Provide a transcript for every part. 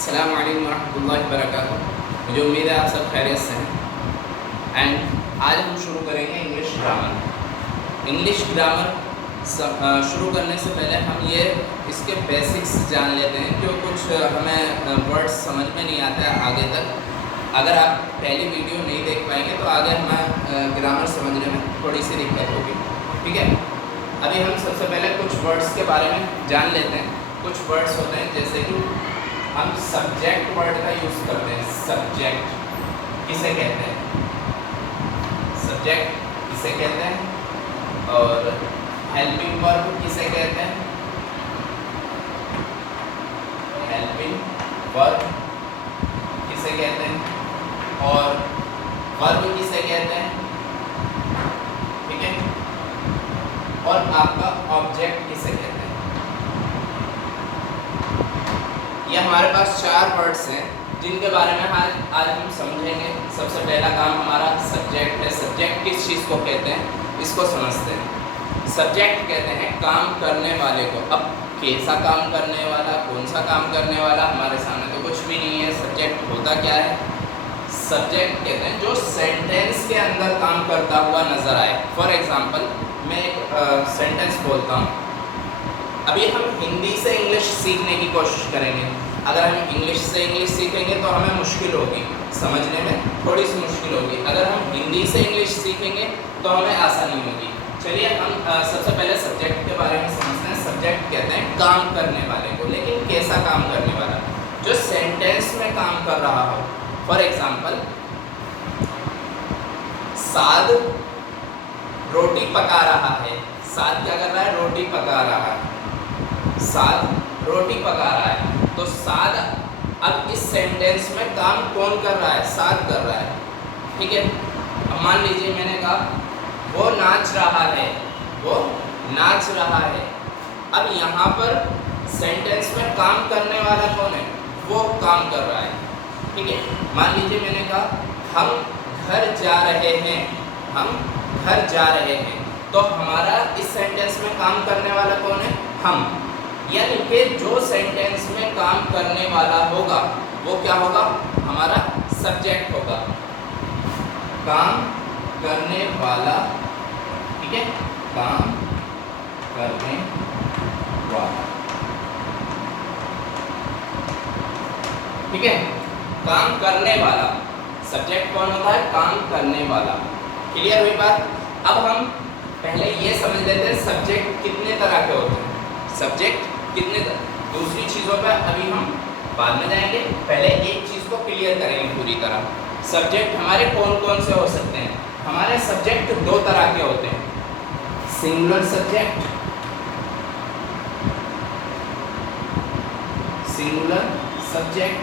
अस्सलाम वालेकुम रहमतुल्लाहि व बरकातुहू। मुझे उम्मीद है आप सब खैरियत से हैं। एंड आज हम शुरू करेंगे इंग्लिश ग्रामर। इंग्लिश ग्रामर शुरू करने से पहले हम ये इसके बेसिक्स जान लेते हैं, जो कुछ हमें वर्ड्स समझ में नहीं आते हैं आगे तक। अगर आप पहली वीडियो नहीं देख पाएंगे तो आगे हमें ग्रामर समझने में थोड़ी सी दिक्कत होगी, ठीक है। अभी हम सबसे पहले कुछ वर्ड्स के बारे में जान लेते हैं। कुछ वर्ड्स होते हैं जैसे कि हम सब्जेक्ट वर्ड का यूज़ करते हैं। सब्जेक्ट किसे कहते हैं? सब्जेक्ट किसे कहते हैं? और हेल्पिंग वर्ब किसे कहते हैं? हेल्पिंग वर्ब किसे कहते हैं? और वर्ब किसे कहते हैं? ठीक है। और आपका ऑब्जेक्ट किसे कहते हैं? ये हमारे पास 4 वर्ड्स हैं जिनके बारे में आज हम समझेंगे। सबसे पहला काम हमारा सब्जेक्ट है। सब्जेक्ट किस चीज़ को कहते हैं इसको समझते हैं। सब्जेक्ट कहते हैं काम करने वाले को। अब कैसा काम करने वाला, कौन सा काम करने वाला, हमारे सामने तो कुछ भी नहीं है। सब्जेक्ट होता क्या है? सब्जेक्ट कहते हैं जो सेंटेंस के अंदर काम करता हुआ नजर आए। फॉर एग्जाम्पल मैं एक सेंटेंस बोलता हूँ। अभी हम हिंदी से इंग्लिश सीखने की कोशिश करेंगे। अगर हम इंग्लिश से इंग्लिश सीखेंगे तो हमें मुश्किल होगी, समझने में थोड़ी सी मुश्किल होगी। अगर हम हिंदी से इंग्लिश सीखेंगे तो हमें आसानी होगी। चलिए हम सबसे पहले सब्जेक्ट के बारे में समझते हैं। सब्जेक्ट कहते हैं काम करने वाले को, लेकिन कैसा काम करने वाला? जो सेंटेंस में काम कर रहा हो। फॉर एग्जाम्पल साद रोटी पका रहा है। साद क्या कर रहा है? रोटी पका रहा है। साद रोटी पका रहा है। तो साद अब इस सेंटेंस में काम कौन कर रहा है? साद कर रहा है, ठीक है। अब मान लीजिए मैंने कहा वो नाच रहा है। वो नाच रहा है। अब यहाँ पर सेंटेंस में काम करने वाला कौन है? वो काम कर रहा है, ठीक है। मान लीजिए मैंने कहा हम घर जा रहे हैं। हम घर जा रहे हैं। तो हमारा इस सेंटेंस में काम करने वाला कौन है? हम। यानी कि जो सेंटेंस में काम करने वाला होगा वो क्या होगा? हमारा सब्जेक्ट होगा। काम करने वाला, ठीक है। काम करने वाला, ठीक है। काम करने वाला सब्जेक्ट कौन होता है? काम करने वाला। क्लियर हुई बात? अब हम पहले ये समझ लेते हैं सब्जेक्ट कितने तरह के होते हैं। सब्जेक्ट कितने दूसरी चीज़ों पर अभी हम बाद में जाएंगे। पहले एक चीज़ को क्लियर करेंगे पूरी तरह। सब्जेक्ट हमारे कौन कौन से हो सकते हैं? हमारे सब्जेक्ट 2 तरह के होते हैं। Singular subject, singular subject,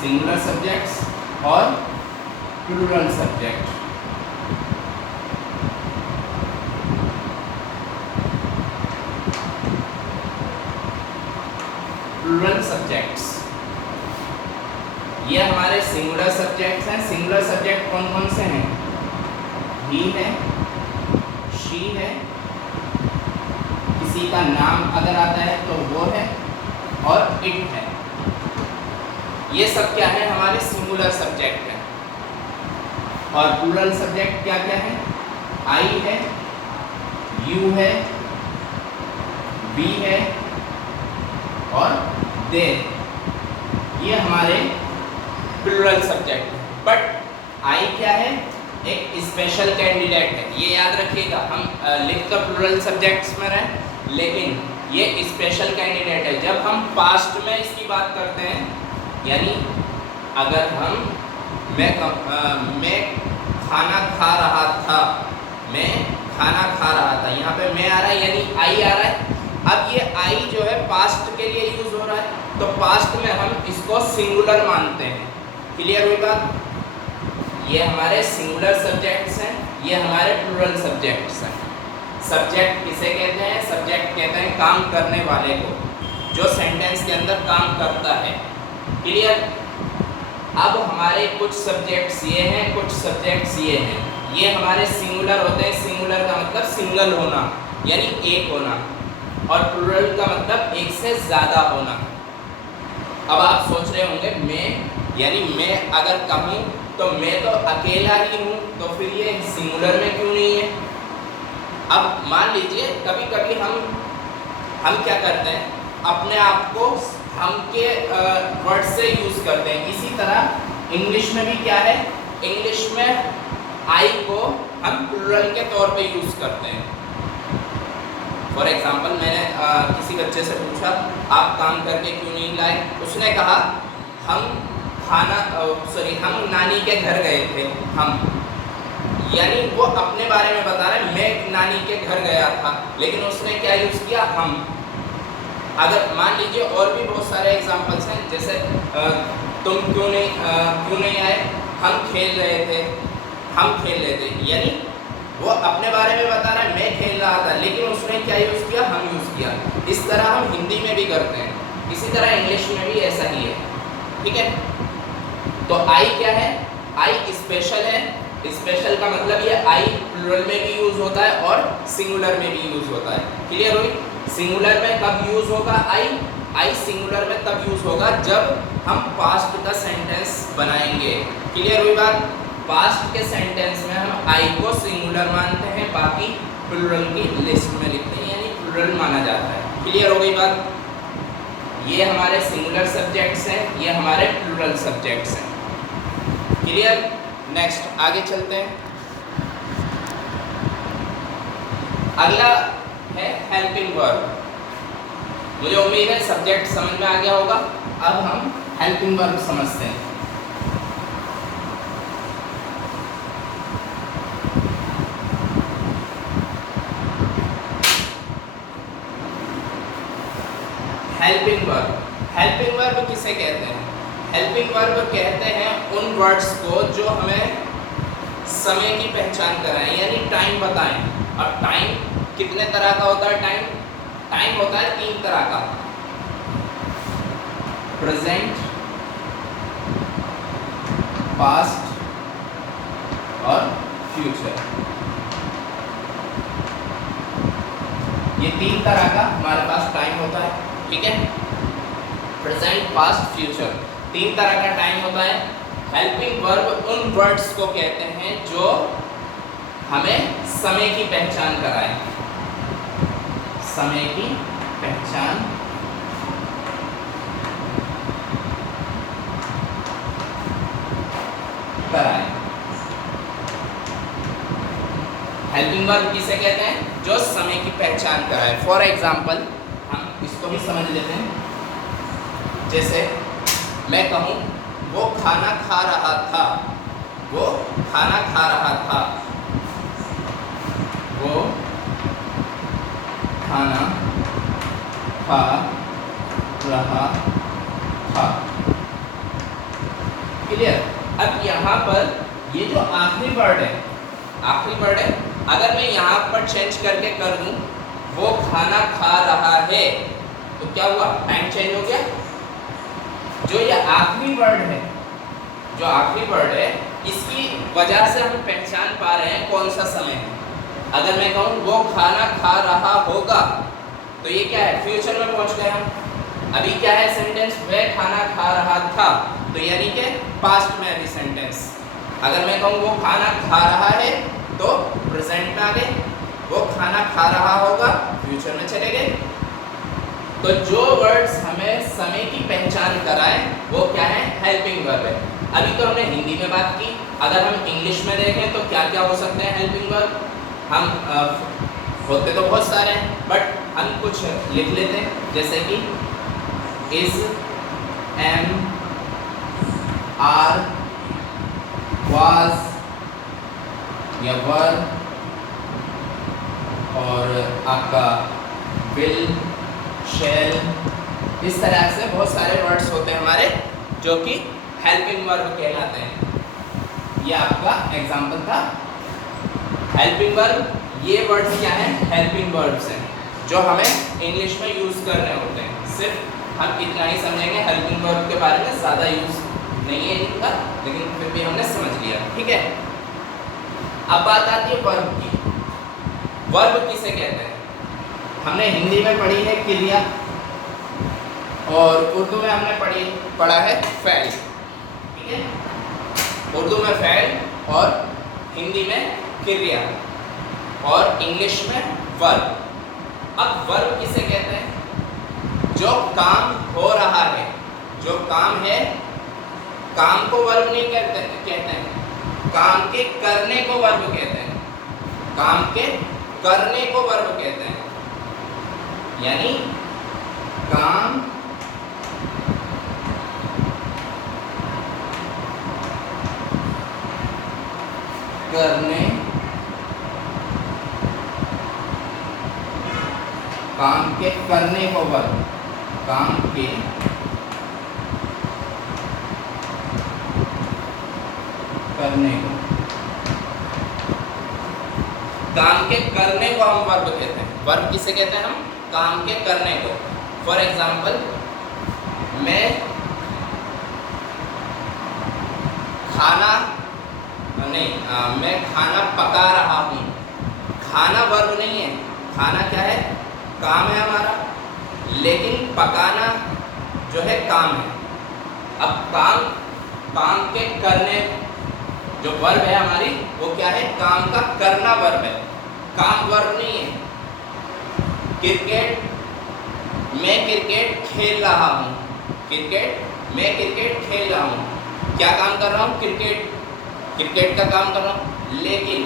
singular subjects और प्लूरल सब्जेक्ट। प्लूरल सब्जेक्ट्स ये हमारे सिंगुलर सब्जेक्ट्स हैं। सिंगुलर सब्जेक्ट कौन कौन से हैं? ही है, शी है, किसी का नाम अगर आता है तो वो है, और इट है। ये सब क्या है? हमारे सिंगुलर सब्जेक्ट हैं। और प्लूरल सब्जेक्ट क्या क्या है? आई है, यू है, वी है और दे। ये हमारे प्लूरल सब्जेक्ट है। बट आई क्या है? एक स्पेशल कैंडिडेट है। ये याद रखिएगा। हम लिख तो प्लूरल सब्जेक्ट्स में रहे, लेकिन ये स्पेशल कैंडिडेट है। जब हम पास्ट में इसकी बात करते हैं, यानी अगर हम मैं खाना खा रहा था, मैं खाना खा रहा था, यहाँ पे मैं आ रहा है यानी आई आ रहा है। अब ये आई जो है पास्ट के लिए यूज हो रहा है, तो पास्ट में हम इसको सिंगुलर मानते हैं। क्लियर हुई बात? ये हमारे सिंगुलर सब्जेक्ट्स हैं, ये हमारे प्लूरल सब्जेक्ट्स हैं। सब्जेक्ट किसे कहते हैं? सब्जेक्ट कहते हैं काम करने वाले को, जो सेंटेंस के अंदर काम करता है। क्लियर? अब हमारे कुछ सब्जेक्ट्स ये हैं, कुछ सब्जेक्ट्स ये हैं। ये हमारे सिंगुलर होते हैं। सिंगुलर का मतलब सिंगल होना, यानी एक होना। और प्लूरल का मतलब एक से ज़्यादा होना। अब आप सोच रहे होंगे मैं, यानी मैं अगर कहूँ तो मैं तो अकेला ही हूँ, तो फिर ये सिंगुलर में क्यों नहीं है। अब मान लीजिए कभी कभी हम क्या करते हैं, अपने आप को हम के वर्ड से यूज़ करते हैं। इसी तरह इंग्लिश में भी क्या है, इंग्लिश में आई को हम प्लूरल के तौर पे यूज़ करते हैं। फॉर एग्जाम्पल मैंने किसी बच्चे से पूछा आप काम करके क्यों नहीं लाए, उसने कहा हम हम नानी के घर गए थे। हम, यानी वो अपने बारे में बता रहे हैं, मैं नानी के घर गया था, लेकिन उसने क्या यूज़ किया, हम। अगर मान लीजिए और भी बहुत सारे एग्जाम्पल्स हैं, जैसे तुम क्यों नहीं आए, हम खेल रहे थे, हम खेल रहे थे, यानी वो अपने बारे में बता रहा है, मैं खेल रहा था, लेकिन उसने क्या यूज़ किया, हम यूज़ किया। इस तरह हम हिंदी में भी करते हैं, इसी तरह इंग्लिश में भी ऐसा ही है। ठीक है, तो आई क्या है, आई स्पेशल है। स्पेशल का मतलब ये आई प्लूरल में भी यूज़ होता है और सिंगुलर में भी यूज़ होता है। क्लियर हुई। सिंगुलर में कब यूज़ होगा आई सिंगुलर में तब यूज़ होगा जब हम पास्ट का सेंटेंस बनाएंगे। क्लियर हुई बात। पास्ट के सेंटेंस में हम आई को सिंगुलर मानते हैं, बाकी प्लूरल की लिस्ट में लिखते हैं, यानी प्लूरल माना जाता है। क्लियर हो गई बात। ये हमारे सिंगुलर सब्जेक्ट्स हैं, ये हमारे प्लूरल सब्जेक्ट्स हैं। क्लियर। नेक्स्ट आगे चलते हैं। अगला है हेल्पिंग वर्ब। मुझे उम्मीद है सब्जेक्ट समझ में आ गया होगा। अब हम हेल्पिंग वर्ब समझते हैं। हेल्पिंग वर्ब किसे कहते हैं? हेल्पिंग वर्ब कहते हैं उन वर्ड्स को जो हमें समय की पहचान कराएं, यानी टाइम बताएं। और टाइम कितने तरह का होता है? टाइम होता है 3 तरह का, प्रेजेंट, पास्ट और फ्यूचर। ये 3 तरह का हमारे पास टाइम होता है। ठीक है, प्रेजेंट, पास्ट, फ्यूचर, 3 तरह का टाइम होता है। हेल्पिंग वर्ब उन वर्ड्स को कहते हैं जो हमें समय की पहचान कराएं, समय की पहचान कराएं। हेल्पिंग वर्ब किसे कहते हैं? जो समय की पहचान कराए। फॉर एग्जाम्पल हम इसको भी समझ लेते हैं। जैसे मैं कहूँ वो खाना खा रहा था, वो खाना खा रहा था, वो खाना खा रहा था। क्लियर। अब यहाँ पर ये जो आखिरी वर्ड है, अगर मैं यहाँ पर चेंज करके कर दूँ वो खाना खा रहा है, तो क्या हुआ? टाइम चेंज हो गया। जो ये आखिरी वर्ड है, इसकी वजह से हम पहचान पा रहे हैं कौन सा समय है। अगर मैं कहूँ वो खाना खा रहा होगा, तो ये क्या है? फ्यूचर में पहुंच गए हम। अभी क्या है सेंटेंस? वह खाना खा रहा था, तो यानी कि पास्ट में अभी सेंटेंस। अगर मैं कहूँ वो खाना खा रहा है, तो प्रेजेंट में आ गए। वो खाना खा रहा होगा, फ्यूचर में चले गए। तो जो वर्ड्स हमें समय की पहचान कराएं वो क्या है? हेल्पिंग वर्ब है। अभी तो हमने हिंदी में बात की, अगर हम इंग्लिश में देखें तो क्या क्या हो सकते हैं हेल्पिंग वर्ब? हम होते तो बहुत सारे हैं, बट हम कुछ लिख लेते हैं, जैसे कि इज, एम, आर, वाज या वर, और आपका विल, शैल, इस तरह से बहुत सारे वर्ड्स होते हैं हमारे जो कि हेल्पिंग वर्ब कहलाते हैं। ये आपका एग्जाम्पल था हेल्पिंग वर्ब। ये वर्ड्स क्या हैं? हेल्पिंग वर्ब्स हैं जो हमें इंग्लिश में यूज़ करने होते हैं। सिर्फ हम इतना ही समझेंगे, हेल्पिंग वर्ब के बारे में ज़्यादा यूज़ नहीं है इनका, लेकिन फिर भी हमने समझ लिया। ठीक है, अब बात आती है वर्ब की। वर्ब किसे कहते हैं? हमने हिंदी में पढ़ी है क्रिया और उर्दू में हमने पढ़ा है फ़ैल, ठीक है। उर्दू में फ़ैल और हिंदी में क्रिया और इंग्लिश में वर्ब। अब वर्ब किसे कहते हैं? जो काम हो रहा है, जो काम है, काम को वर्ब नहीं कहते हैं, काम के करने को वर्ब कहते हैं, काम के करने को वर्ब कहते हैं। यानी काम करने, काम के करने को वर्ब, काम के करने को, काम के करने को हम वर्ब कहते हैं। वर्ब किसे कहते हैं हम? काम के करने को। फॉर एग्जाम्पल, मैं खाना पका रहा हूँ। खाना वर्ब नहीं है, खाना क्या है? काम है हमारा, लेकिन पकाना जो है काम है। अब काम के करने जो वर्ब है हमारी, वो क्या है? काम का करना वर्ब है, काम वर्ब नहीं है। मैं क्रिकेट खेल रहा हूँ। मैं क्रिकेट खेल रहा हूँ। क्या काम कर रहा हूँ? क्रिकेट का काम कर रहा हूँ। लेकिन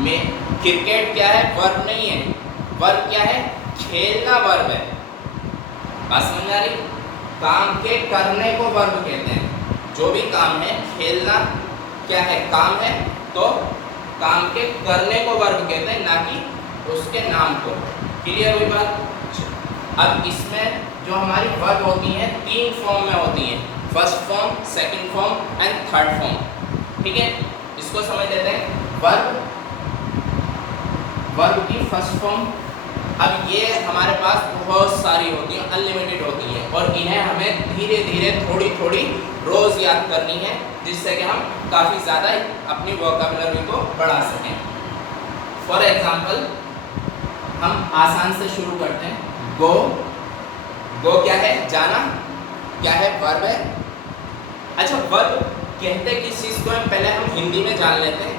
मैं क्रिकेट क्या है? वर्ब नहीं है। वर्ब क्या है? खेलना वर्ब है। बात समझ आ रही? काम के करने को वर्ब कहते हैं। जो भी काम है, खेलना क्या है? काम है, तो काम के करने को वर्ब कहते हैं, ना कि उसके नाम को। क्लियर हुई बात? अब इसमें जो हमारी वर्ब होती हैं, 3 फॉर्म में होती हैं, first form, second form and third form, ठीक है। इसको समझ लेते हैं। वर्ब की फर्स्ट फॉर्म, अब ये हमारे पास बहुत सारी होती हैं, अनलिमिटेड होती हैं, और इन्हें हमें धीरे धीरे थोड़ी थोड़ी रोज़ याद करनी है, जिससे कि हम काफ़ी ज़्यादा अपनी वोकैबुलरी को बढ़ा सकें। फॉर एग्जाम्पल, हम आसान से शुरू करते हैं। गो क्या है? जाना। क्या है? वर्ब है। अच्छा, वर्ब कहते किस चीज़ को है? पहले हम हिंदी में जान लेते हैं।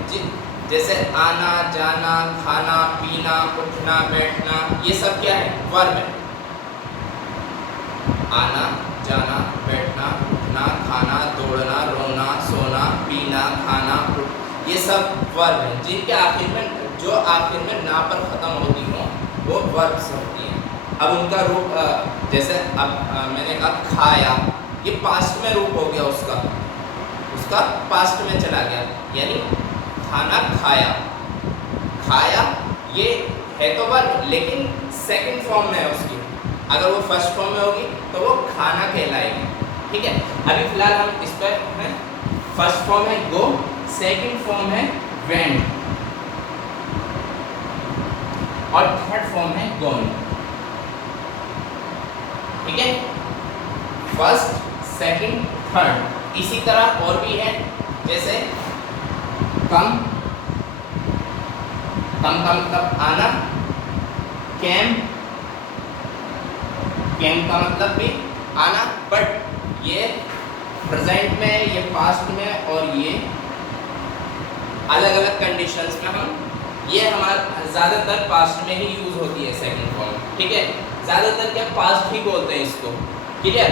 जैसे आना, जाना, खाना, पीना, उठना, बैठना, ये सब क्या है? वर्ब है। आना, जाना, बैठना, उठना, खाना, दौड़ना, रोना, सोना, पीना, खाना, ये सब वर्ब है, जिनके आखिर में ना पर ख़त्म होती हो, वो वर्ब्स होती हैं। अब उनका रूप, जैसे अब मैंने कहा खाया, ये पास्ट में रूप हो गया, उसका पास्ट में चला गया, यानी खाना खाया, ये है तो वर्ब, लेकिन सेकंड फॉर्म में है उसकी। अगर वो फर्स्ट फॉर्म में होगी तो वो खाना कहलाएगी, ठीक है। अभी फिलहाल हम इस पर हैं। फर्स्ट फॉर्म है गो, सेकंड फॉर्म है वेंट, और थर्ड फॉर्म है गॉन, ठीक है। First, second, third. इसी तरह और भी है, जैसे कम का मतलब आना, कैम का मतलब भी आना, बट ये प्रेजेंट में, ये पास्ट में, और ये अलग अलग कंडीशंस में ये हमारा ज़्यादातर पास्ट में ही यूज़ होती है सेकंड फॉर्म, ठीक है। ज़्यादातर क्या पास्ट ही बोलते हैं इसको, क्लियर।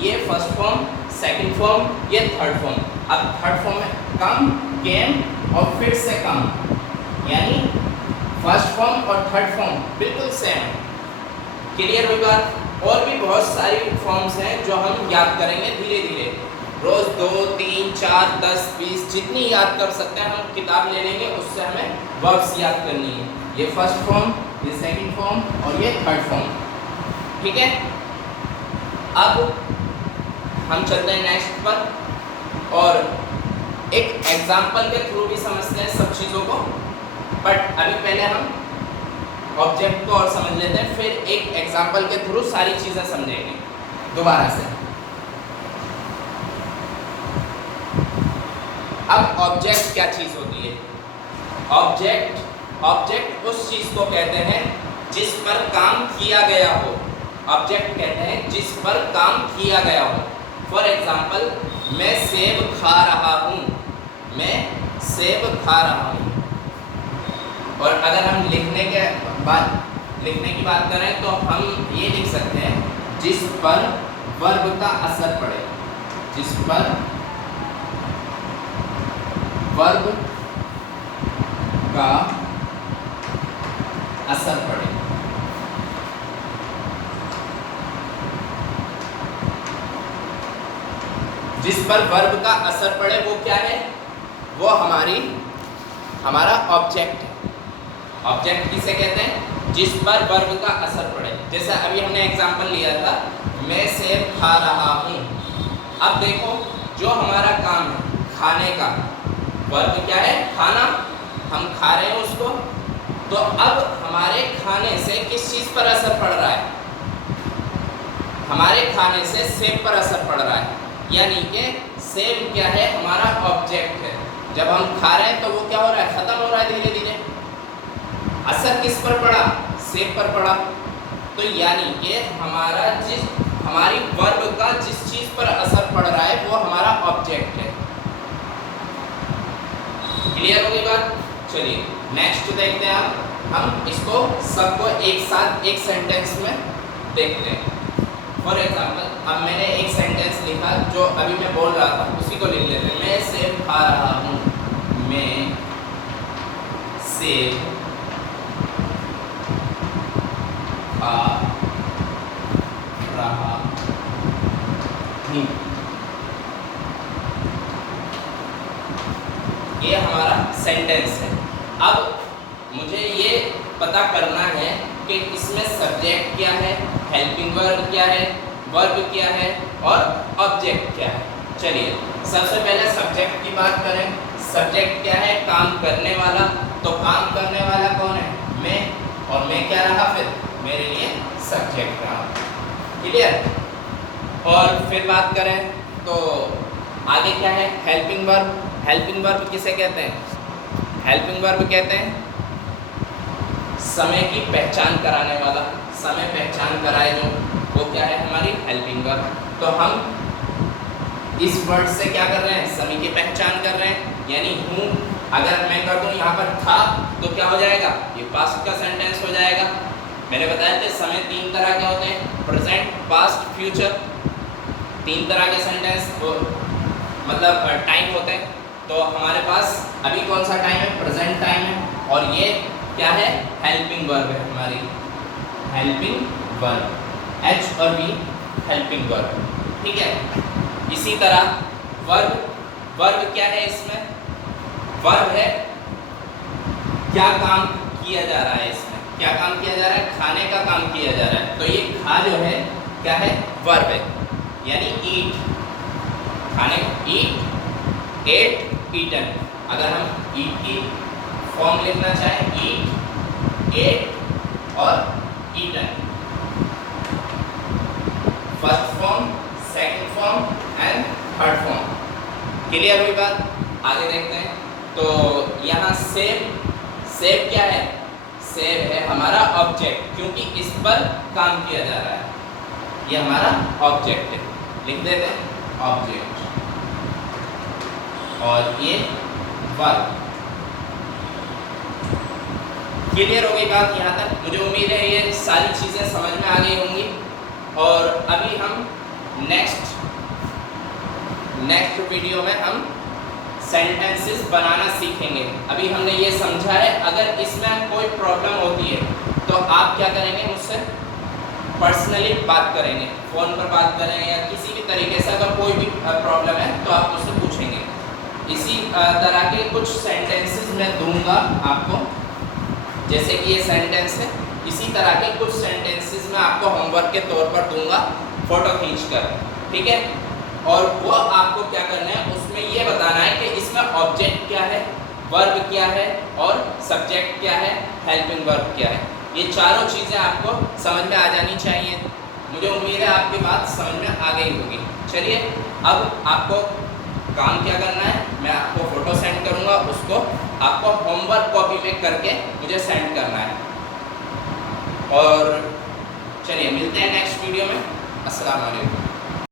ये फर्स्ट फॉर्म, सेकंड फॉर्म, ये थर्ड फॉर्म। अब थर्ड फॉर्म है कम, केम और फिर से कम, यानी फर्स्ट फॉर्म और थर्ड फॉर्म बिल्कुल सेम, क्लियर हुई बात। और भी बहुत सारी फॉर्म्स हैं जो हम याद करेंगे धीरे धीरे, रोज़ 2, 3, 4, 10, 20 जितनी याद कर सकते हैं हम किताब ले लेंगे, उससे हमें वर्ब्स याद करनी है। ये फर्स्ट फॉर्म, ये सेकंड फॉर्म और ये थर्ड फॉर्म, ठीक है। अब हम चलते हैं नेक्स्ट पर, और एक एग्जाम्पल के थ्रू भी समझते हैं सब चीज़ों को, बट अभी पहले हम ऑब्जेक्ट को और समझ लेते हैं, फिर एक एग्जाम्पल के थ्रू सारी चीज़ें समझेंगे दोबारा से। अब ऑब्जेक्ट क्या चीज़ होती है? ऑब्जेक्ट उस चीज़ को कहते हैं जिस पर काम किया गया हो। ऑब्जेक्ट कहते हैं जिस पर काम किया गया हो। फॉर एग्जाम्पल, मैं सेब खा रहा हूँ, मैं सेब खा रहा हूँ। और अगर हम लिखने की बात करें तो हम ये लिख सकते हैं जिस पर वर्ब का असर पड़े, जिस पर वर्ब का असर पड़े। जिस पर वर्ब का असर पड़े वो क्या है? वो हमारा ऑब्जेक्ट है। ऑब्जेक्ट किसे कहते हैं? जिस पर वर्ब का असर पड़े। जैसा अभी हमने एग्जांपल लिया था, मैं सेब खा रहा हूँ। अब देखो, जो हमारा काम है खाने का, वर्ब क्या है? खाना। हम खा रहे हैं उसको, तो अब हमारे खाने से किस चीज़ पर असर पड़ रहा है? हमारे खाने से सेब पर असर पड़ रहा है। यानी कि सेब क्या है? हमारा ऑब्जेक्ट है। जब हम खा रहे हैं तो वो क्या हो रहा है? खत्म हो रहा है धीरे धीरे। असर किस पर पड़ा? सेब पर पड़ा। तो यानी कि हमारी वर्ब का जिस चीज पर असर पड़ रहा है वो हमारा ऑब्जेक्ट है। क्लियर हो गई बात? चलिए नेक्स्ट देखते हैं। हम इसको सबको एक साथ एक सेंटेंस में देखते हैं। फॉर एग्जाम्पल, अब मैंने एक सेंटेंस लिखा जो अभी मैं बोल रहा था, उसी को लिख लेते हैं। मैं सेब खा रहा हूँ, मैं सेब खा रहा हूँ। ये हमारा सेंटेंस है। अब मुझे ये पता करना है कि इसमें सब्जेक्ट क्या है, हेल्पिंग वर्ब क्या है, वर्ब क्या है और ऑब्जेक्ट क्या है। चलिए सबसे पहले सब्जेक्ट की बात करें। सब्जेक्ट क्या है? काम करने वाला। तो काम करने वाला कौन है? मैं। और मैं क्या रहा फिर? मेरे लिए सब्जेक्ट रहा। क्लियर? और फिर बात करें तो आगे क्या है? Helping verb. हेल्पिंग वर्ब किसे कहते हैं? हेल्पिंग वर्ब कहते हैं समय की पहचान कराने वाला। समय पहचान कराए जो, वो क्या है? हमारी हेल्पिंग वर्ब। तो हम इस वर्ड से क्या कर रहे हैं? समय की पहचान कर रहे हैं। यानी हूँ, अगर मैं कर दूँ यहाँ पर था तो क्या हो जाएगा? ये पास्ट का सेंटेंस हो जाएगा। मैंने बताया था समय 3 तरह के होते हैं, प्रेजेंट, पास्ट, फ्यूचर। 3 तरह के सेंटेंस मतलब टाइम होते हैं। तो हमारे पास अभी कौन सा टाइम है? प्रेजेंट टाइम है। और ये क्या है? हेल्पिंग वर्ब है हमारी, हेल्पिंग वर्ब, H और V हेल्पिंग वर्ब। ठीक है। इसी तरह वर्ब, वर्ब क्या है? इसमें वर्ब है क्या काम किया जा रहा है। इसमें क्या काम किया जा रहा है? खाने का काम किया जा रहा है। तो ये खा जो है क्या है? वर्ब है। यानी ईट, खाने, ईट, एट, ईटन। अगर हम ईट की फॉर्म लिखना चाहें, ईट, एट और eaten. First form, second form and third form. Clear हुई बात? आगे देखते हैं। तो यहाँ सेब, सेब क्या है? सेब है हमारा ऑब्जेक्ट, क्योंकि इस पर काम किया जा रहा है। ये हमारा ऑब्जेक्ट है। लिख देते हैं ऑब्जेक्ट। और ये वर्ब। क्लियर हो गई बात यहाँ तक? मुझे उम्मीद है ये सारी चीज़ें समझ में आ गई होंगी। और अभी हम नेक्स्ट वीडियो में हम सेंटेंसेस बनाना सीखेंगे। अभी हमने ये समझा है, अगर इसमें कोई प्रॉब्लम होती है तो आप क्या करेंगे? मुझसे पर्सनली बात करेंगे, फ़ोन पर बात करेंगे या किसी भी तरीके से अगर कोई भी प्रॉब्लम है तो आप मुझसे पूछेंगे। इसी तरह के कुछ सेंटेंसेस मैं दूंगा आपको, जैसे कि ये सेंटेंस है। इसी तरह के कुछ सेंटेंसेस मैं आपको होमवर्क के तौर पर दूंगा, फ़ोटो खींचकर। ठीक है? और वो आपको क्या करना है, उसमें ये बताना है कि इसमें ऑब्जेक्ट क्या है, वर्ब क्या है और सब्जेक्ट क्या है, हेल्पिंग वर्ब क्या है। ये चारों चीज़ें आपको समझ में आ जानी चाहिए। मुझे उम्मीद है आपकी बात समझ में आ गई होगी। चलिए अब आपको काम क्या करना है, मैं आपको फ़ोटो सेंड करूँगा, उसको आपको होमवर्क कॉपी में करके मुझे सेंड करना है। और चलिए मिलते हैं नेक्स्ट वीडियो में। अस्सलाम वालेकुम।